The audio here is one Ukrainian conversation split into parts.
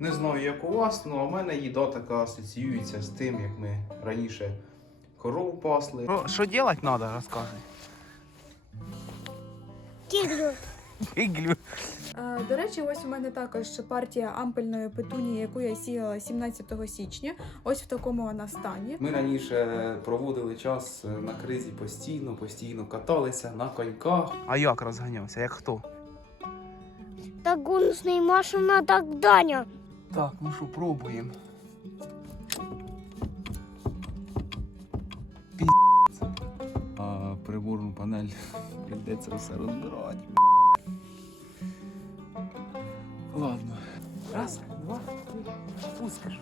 Не знаю, як у вас, ну а в мене їда така асоціюється з тим, як ми раніше коров пасли. Що, що робити треба, розкажи. Кіглю. Іглю. Е, До речі, ось у мене також партія ампельної петунії, яку я сіяла 17 січня. Ось в такому вона стані. Ми раніше проводили час на кризі постійно, постійно каталися на коньках. А як розганявся? Як хто? Так гоночная машина, так Даня. Так, ну що, пробуємо. А приборну панель прийдеться все розбирати. Ладно. Раз, два, три. Пускаш.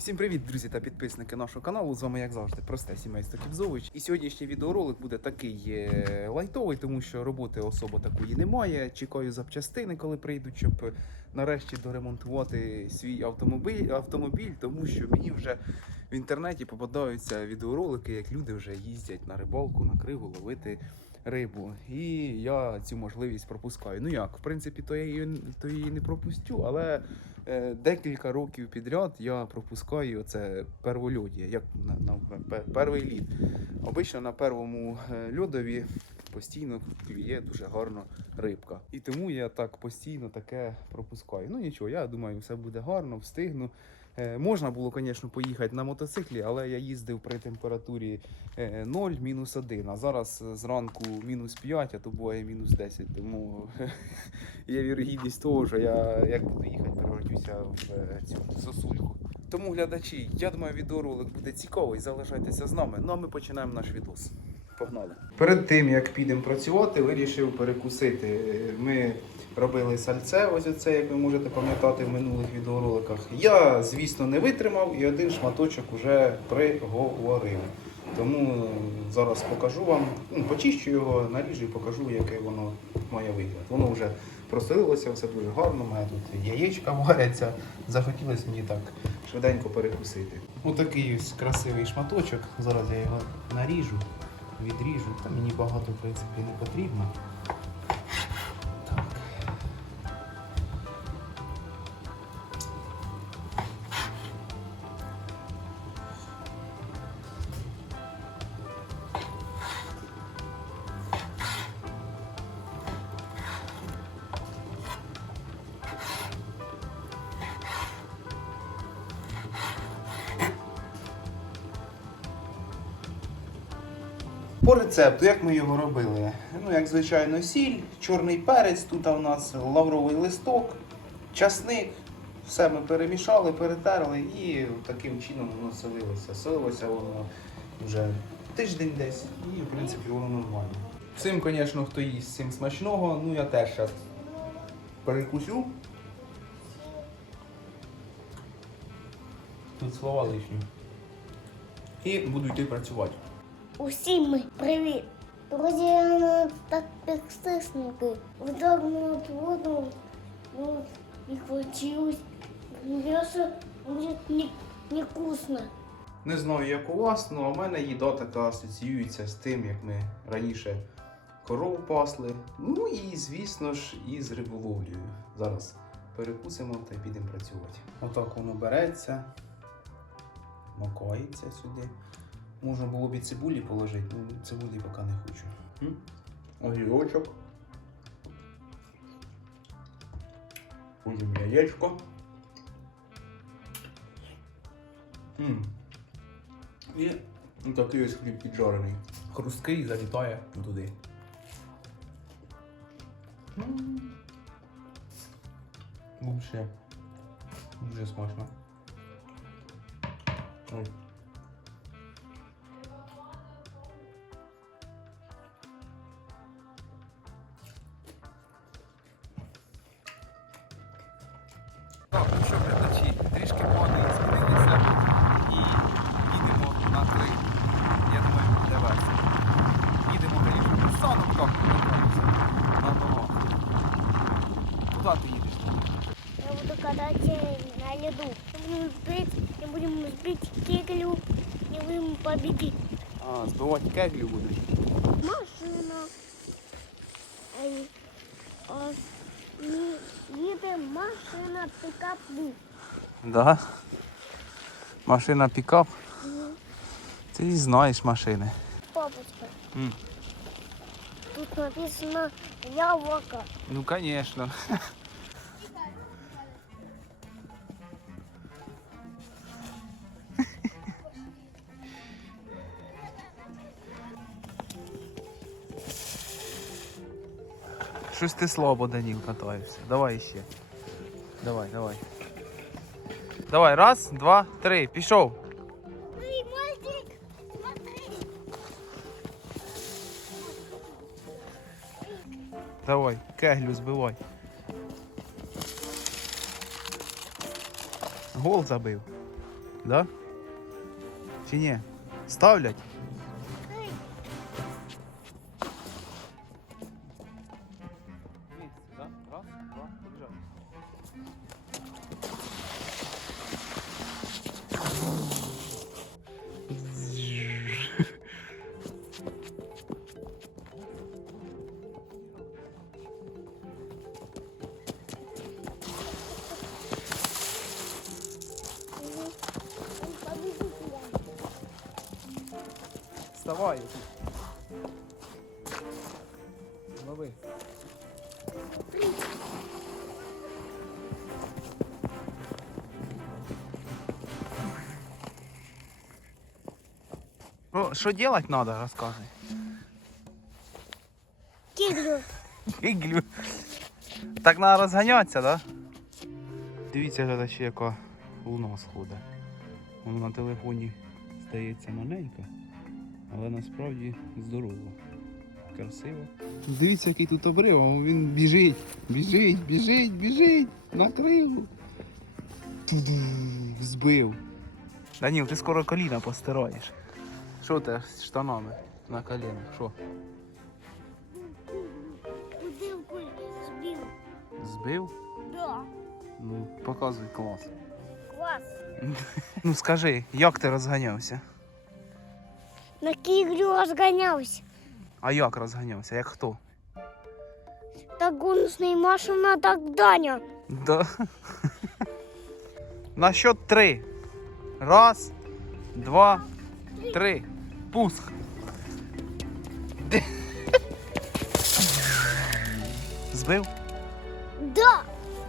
Всім привіт, друзі та підписники нашого каналу. З вами, як завжди, просте сімейство Кібзович. І сьогоднішній відеоролик буде такий е, лайтовий, тому що роботи особо такої немає. Чекаю запчастини, коли прийдуть, щоб е, нарешті доремонтувати свій автомобіль, автомобіль, тому що мені вже в інтернеті попадаються відеоролики, як люди вже їздять на рибалку, на криву ловити рибу. І я цю можливість пропускаю. Ну як, в принципі, то я її, то її не пропустю, але е, декілька років підряд я пропускаю це первольоддя, як на, на пе- перший лід. Обично на первому е, льодові постійно клює дуже гарно рибка. І тому я так постійно таке пропускаю. Ну нічого, я думаю, все буде гарно, встигну. Е, можна було, звісно, поїхати на мотоциклі, але я їздив при температурі е, 0, мінус 1. А зараз е, зранку мінус 5, а то буває мінус 10. Тому є вірогідність того, що я як буду їхати, перевертюся в е, цю сосульку. Тому, глядачі, я думаю, відеоролик буде цікавий. Залишайтеся з нами. Ну а ми починаємо наш відос. Погнали. Перед тим як підемо працювати, вирішив перекусити. Ми робили сальце, ось оце, як ви можете пам'ятати в минулих відеороликах. Я, звісно, не витримав і один шматочок вже приговорив. Тому зараз покажу вам, ну, почищу його, наріжу і покажу, яке воно має вигляд. Воно вже просилилося, все дуже гарно, у тут яєчка варяться. Захотілося мені так швиденько перекусити. Отакий ось красивий шматочок. Зараз я його наріжу, відріжу. Та мені багато, в принципі, не потрібно. Рецепту, як ми його робили? Ну, як звичайно, сіль, чорний перець, тут у нас лавровий листок, часник. Все ми перемішали, перетерли і таким чином воно солилося. Солилося воно вже тиждень десь, і в принципі воно нормально. Цим, звісно, хто їсть цим смачного, ну я теж зараз перекусю. Тут слова лишні. І буду йти працювати. Усім ми привіт. Друзі, я на так підстиснути. Вдогнув воду, вот, и. Мясо будет не, невкусно. Не знаю, як у вас, ну а в мене їда така асоціюється з тим, як ми раніше коров пасли. Ну і, звісно ж, і з риболовлею. Зараз перекусимо та підемо працювати. Отак воно береться, макається сюди. Можна було б і цибулі положити, ну цибулі поки не хочу. М? Огірочок. Потім яєчко. М. І такий ось хліб піджарений. Хрусткий залітає туди. Вообще. Дуже смачно. Ой. победить. А, збивати кеглю будеш. Машина. Ай, а, не- Машина пикап був. Да. Машина пікап. Ти і знаєш машини. Папочка. М. Тут написано яблоко. Ну, звісно. Щось ти слабо, Даніл, катаєшся. Давай ще. Давай, давай. Давай, раз, два, три, пішов. Эй, мальчик, смотри. Давай, кеглю збивай. Гол забив. Да? Чи ні? Ставлять? Вставай. Лови. О, що делать надо, розказуй. Тигру. Іглю. Так треба розганятися, да? Дивіться, глядачі, яка луна сходить. Вона на телефоні здається маленька, але насправді здорова. Красиво. Дивіться, який тут обрив, а він біжить, біжить, біжить, біжить на крилу. Туду, збив. Даніл, ти скоро коліна постираєш. Що ти з штанами на колінах? Що? Сбил. Збив? Да. Ну, показуй клас. Класс. Ну скажи, як ти розганявся? На кигрю разгонялся. А як розганявся? Як хто? Так гоночная машина, так Даня. Да. На счет три. Раз, два, три. Пуск. Збив? Да.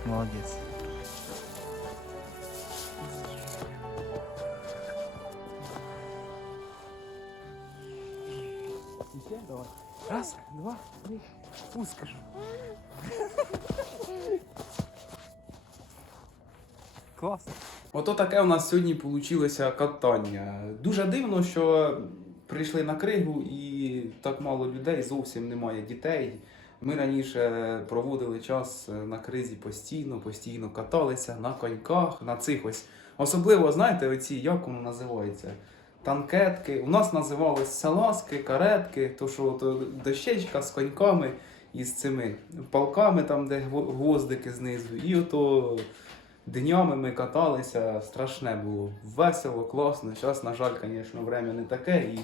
Молодець. Давай. Раз, два, три. Пускаєш. Клас. Ото таке у нас сьогодні вийшло катання. Дуже дивно, що прийшли на кригу і так мало людей, зовсім немає дітей. Ми раніше проводили час на кризі постійно, постійно каталися на коньках, на цих ось. Особливо, знаєте, оці, як воно називається? Танкетки. У нас називались салазки, каретки, то що то дощечка з коньками і з цими палками, там, де гвоздики знизу. І ото днями ми каталися, страшне було. Весело, класно. Зараз, на жаль, звісно, время не таке. І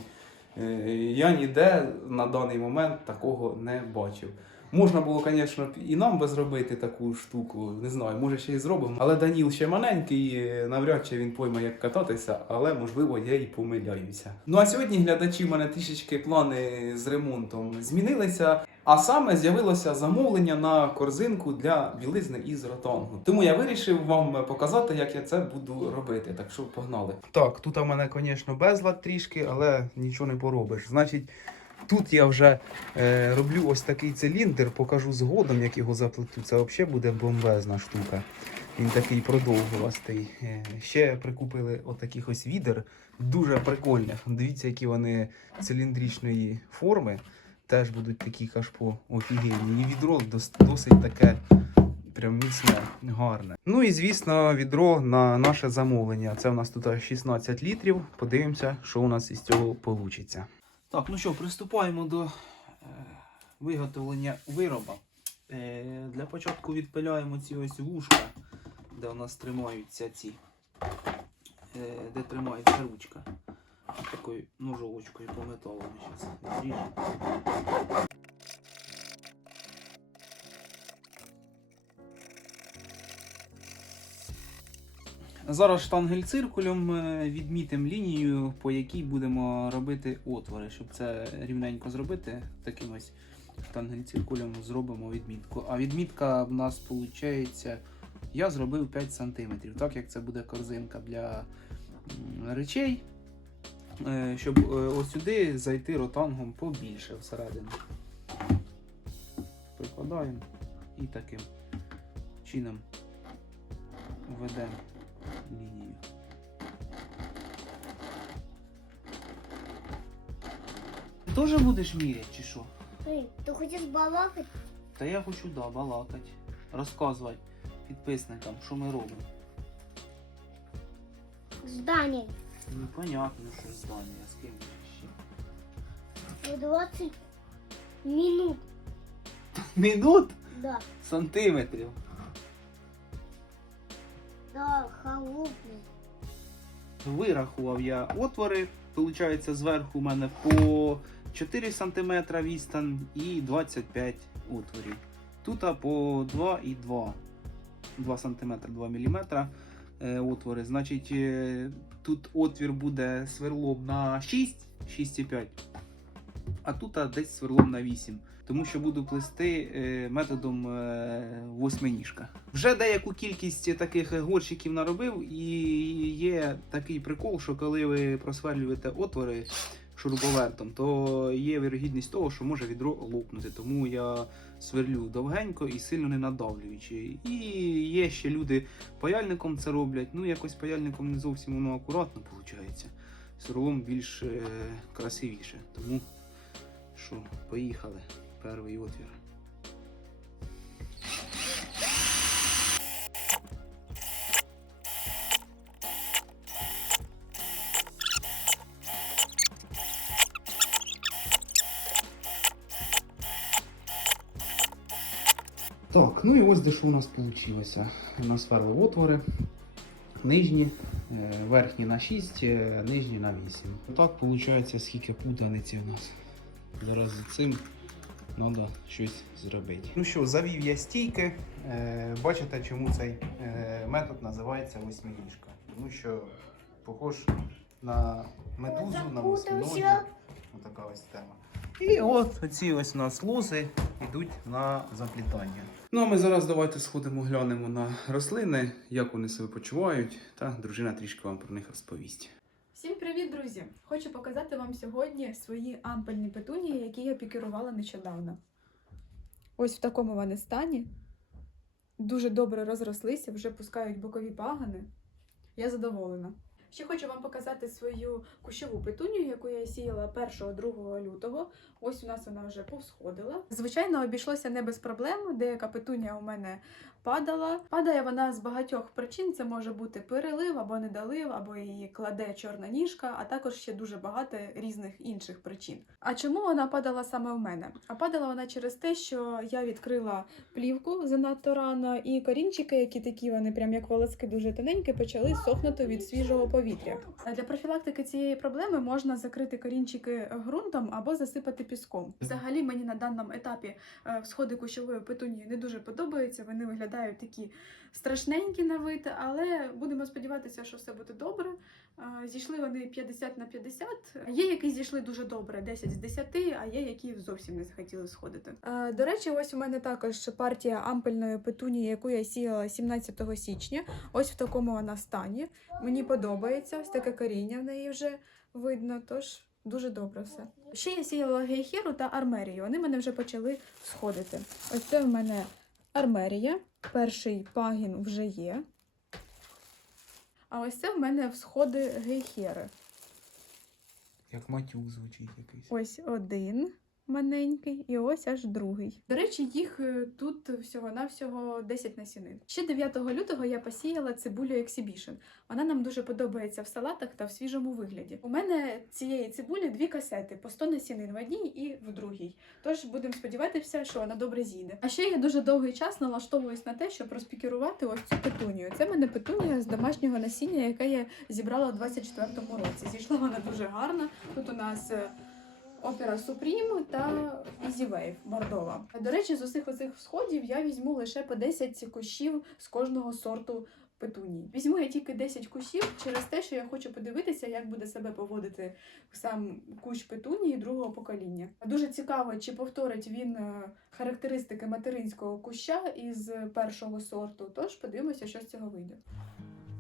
е, я ніде на даний момент такого не бачив. Можна було, звісно, і нам би зробити таку штуку, не знаю, може ще й зробимо. Але Даніл ще маленький, навряд чи він пойме, як кататися, але можливо я і помиляюся. Ну а сьогодні глядачі в мене трішечки плани з ремонтом змінилися. А саме з'явилося замовлення на корзинку для білизни із ротангу. Тому я вирішив вам показати, як я це буду робити. Так що погнали. Так, тут у мене, звісно, безлад трішки, але нічого не поробиш. Значить, тут я вже е, роблю ось такий циліндр, покажу згодом, як його заплету. Це взагалі буде бомбезна штука. Він такий продовгувастий. Е, ще прикупили отаких ось відер, дуже прикольних. Дивіться, які вони циліндричної форми. Теж будуть такі кашпо офігенні. І відро дос- досить таке прям міцне, гарне. Ну і звісно, відро на наше замовлення. Це у нас тут 16 літрів. Подивимося, що у нас із цього вийде. Так, ну що, приступаємо до е, виготовлення вироба. Е, для початку відпиляємо ці ось вушка, де у нас тримаються ці, е, де тримається ручка. Такою ножовочкою по зараз зріжемо. Зараз штангель-циркулем е, відмітимо лінію, по якій будемо робити отвори. Щоб це рівненько зробити, таким ось штангель-циркулем зробимо відмітку. А відмітка в нас виходить, я зробив 5 см, так як це буде корзинка для речей. е, Щоб е, ось сюди зайти ротангом побільше всередину. Прикладаємо і таким чином введемо лінію. Ти теж будеш міряти чи що? Эй, ты хочешь балакать? Та я хочу да, балакати, розказувати підписникам, що ми робимо. Здание. Ну, понятно, що здання, з ким ще. В 20 минут. Минут Да. сантиметрів. Холодный. Вирахував я отвори. Получається, зверху у мене по 4 см відстань і 25 отворів. Тут по 2,2 2 см 2 мм отвори. Значить, е, тут отвір буде сверлом на 6, 6,5, а тут а, десь сверлом на 8. Тому що буду плести е, методом е, восьминіжка. Вже деяку кількість таких горщиків наробив, і є такий прикол, що коли ви просверлюєте отвори шуруповертом, то є вірогідність того, що може відро лопнути. Тому я сверлю довгенько і сильно не надавлюючи. І є ще люди паяльником це роблять. Ну, якось паяльником не зовсім воно акуратно виходить. Сверлом більш е, красивіше. Тому що, поїхали. Перший отвір. Так, ну і ось де що у нас вийшло. У нас сверли отвори. Нижні, е, верхні на 6, е, нижні на 8. Так виходить, скільки путаниці у нас. Зараз з цим треба щось зробити. Ну що, завів я стійки. Е, Бачите, чому цей е, метод називається восьминіжка. Тому що похож на медузу, на. Запутався. Отака ось тема. І от ці ось у нас лози йдуть на заплітання. Ну а ми зараз давайте сходимо, глянемо на рослини, як вони себе почувають, та дружина трішки вам про них розповість. Всім привіт, друзі! Хочу показати вам сьогодні свої ампельні петунії, які я пікірувала нещодавно. Ось в такому вони стані. Дуже добре розрослися, вже пускають бокові пагани. Я задоволена. Ще хочу вам показати свою кущову петунію, яку я сіяла 1-2 лютого. Ось у нас вона вже повсходила. Звичайно, обійшлося не без проблем. Деяка петунія у мене падала. Падає вона з багатьох причин. Це може бути перелив або недолив, або її кладе чорна ніжка, а також ще дуже багато різних інших причин. А чому вона падала саме в мене? А падала вона через те, що я відкрила плівку занадто рано, і корінчики, які такі, вони прям як волоски дуже тоненькі, почали сохнути від свіжого повітря. Для профілактики цієї проблеми можна закрити корінчики ґрунтом або засипати піском. Взагалі мені на даному етапі е, всходи кущової петунії не дуже подобаються. Вони виглядають такі страшненькі на вид, але будемо сподіватися, що все буде добре. Е, Зійшли вони 50 на 50. Є, які зійшли дуже добре, 10 з 10, а є, які зовсім не захотіли сходити. Е, До речі, ось у мене також партія ампельної петунії, яку я сіяла 17 січня. Ось в такому вона стані. Мені подобається, ось таке коріння в неї вже видно, тож дуже добре все. Ще я сіяла гейхеру та армерію. Вони мене вже почали сходити. Ось це в мене армерія. Перший пагін вже є. А ось це в мене всходи гейхери. Як матюк звучить якийсь. Ось один маленький, і ось аж другий. До речі, їх е, тут всього-навсього 10 насінин. Ще 9 лютого я посіяла цибулю Exhibition. Вона нам дуже подобається в салатах та в свіжому вигляді. У мене цієї цибулі дві касети по 100 насінин в одній і в другій. Тож будемо сподіватися, що вона добре зійде. А ще я дуже довгий час налаштовуюсь на те, щоб розпікірувати ось цю петунію. Це мене петунія з домашнього насіння, яке я зібрала у 24-му році. Зійшла вона дуже гарна. Тут у нас. Опера Supreme та Easy Wave бордова. До речі, з усіх оцих сходів я візьму лише по 10 кущів з кожного сорту петунії. Візьму я тільки 10 кущів через те, що я хочу подивитися, як буде себе поводити сам кущ петунії другого покоління. Дуже цікаво, чи повторить він е, характеристики материнського куща із першого сорту. Тож подивимося, що з цього вийде.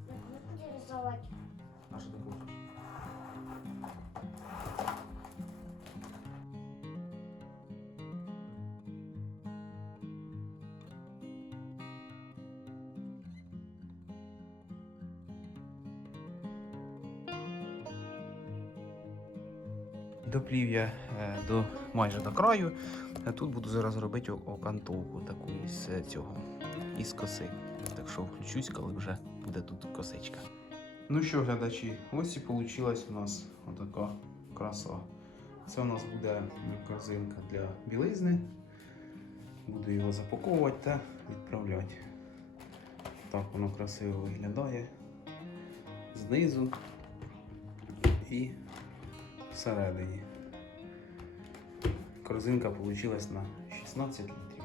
Не буду рисовать. А що таке? Доплів я е, до майже до краю. А тут буду зараз робити окантовку таку із е, цього, із коси. Так що включусь, коли вже буде тут косичка. Ну що, глядачі, ось і вийшла у нас отака краса. Це у нас буде корзинка для білизни. Буду його запаковувати та відправляти. Так воно красиво виглядає. Знизу і всередині. Корзинка вийшла на 16 літрів.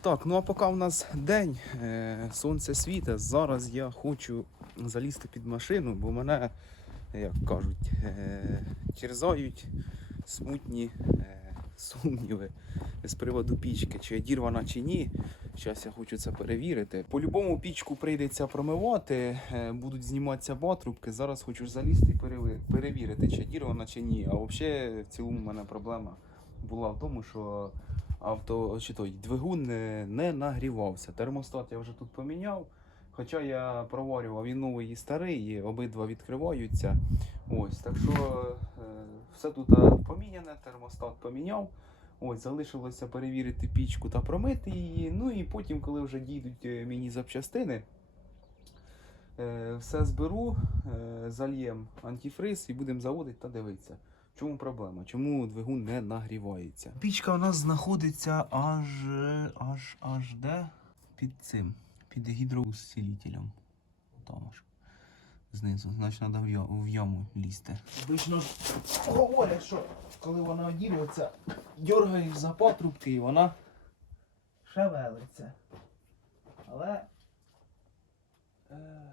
Так, ну а поки в нас день, е, сонце світе, зараз я хочу залізти під машину, бо мене, як кажуть, е, терзають смутні е, сумніви з приводу пічки, чи дірвана чи ні. Зараз я хочу це перевірити. По-любому пічку прийдеться промивати, е, будуть зніматися патрубки. Зараз хочу залізти і перевірити, чи дірвана чи ні. А взагалі, в цілому, в мене проблема була в тому, що авто чи той двигун не нагрівався. Термостат я вже тут поміняв. Хоча я проварював і новий, і старий, і обидва відкриваються. Ось, так що е, все тут е, поміняне, термостат поміняв. Ось, залишилося перевірити пічку та промити її. Ну і потім, коли вже дійдуть е, мені запчастини, все зберу, зальєм антифриз і будемо заводити та дивитися. Чому проблема? Чому двигун не нагрівається? Пічка у нас знаходиться аж аж аж де? Під цим, під гідроусилителем. Там аж знизу. Значить, треба в, яму лізти. Обично ж говорять, що коли вона одірветься, дергаєш за патрубки і вона шевелиться. Але е,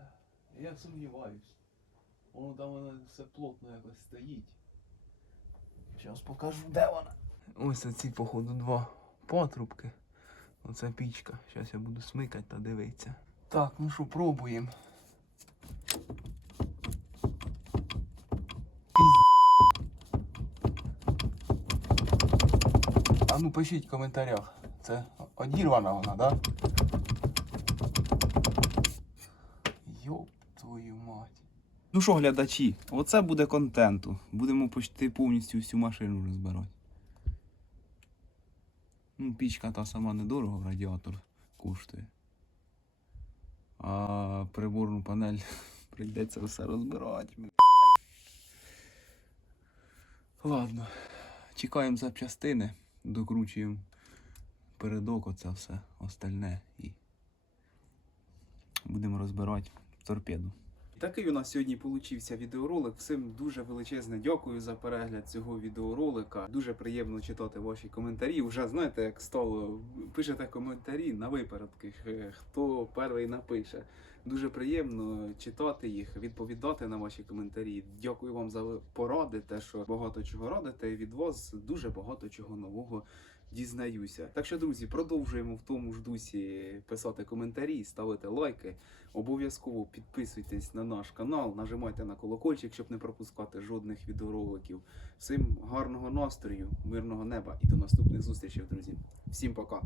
я сумніваюсь. Воно там воно все плотно якось стоїть. Зараз покажу, де вона. Ось оці, походу, два патрубки. Оце пічка. Зараз я буду смикати та дивитися. Так, ну що, пробуємо. А ну пишіть в коментарях. Це одірвана вона, да? Йоп твою мать. Ну що, глядачі, оце буде контенту. Будемо почти повністю всю машину розбирати. Ну, пічка та сама недорого, радіатор коштує. А приборну панель прийдеться все розбирати. Ладно, чекаємо запчастини, докручуємо передок, оце все остальне і будемо розбирати торпеду. Такий у нас сьогодні получився відеоролик. Всім дуже величезне дякую за перегляд цього відеоролика. Дуже приємно читати ваші коментарі. Вже знаєте, як стало пишете коментарі на випередки. Хто перший напише. Дуже приємно читати їх, відповідати на ваші коментарі. Дякую вам за поради, те, що багато чого радите. Від вас дуже багато чого нового дізнаюся. Так що, друзі, продовжуємо в тому ж дусі писати коментарі, ставити лайки. Обов'язково підписуйтесь на наш канал, нажимайте на колокольчик, щоб не пропускати жодних відеороликів. Всім гарного настрою, мирного неба і до наступних зустрічей, друзі. Всім пока!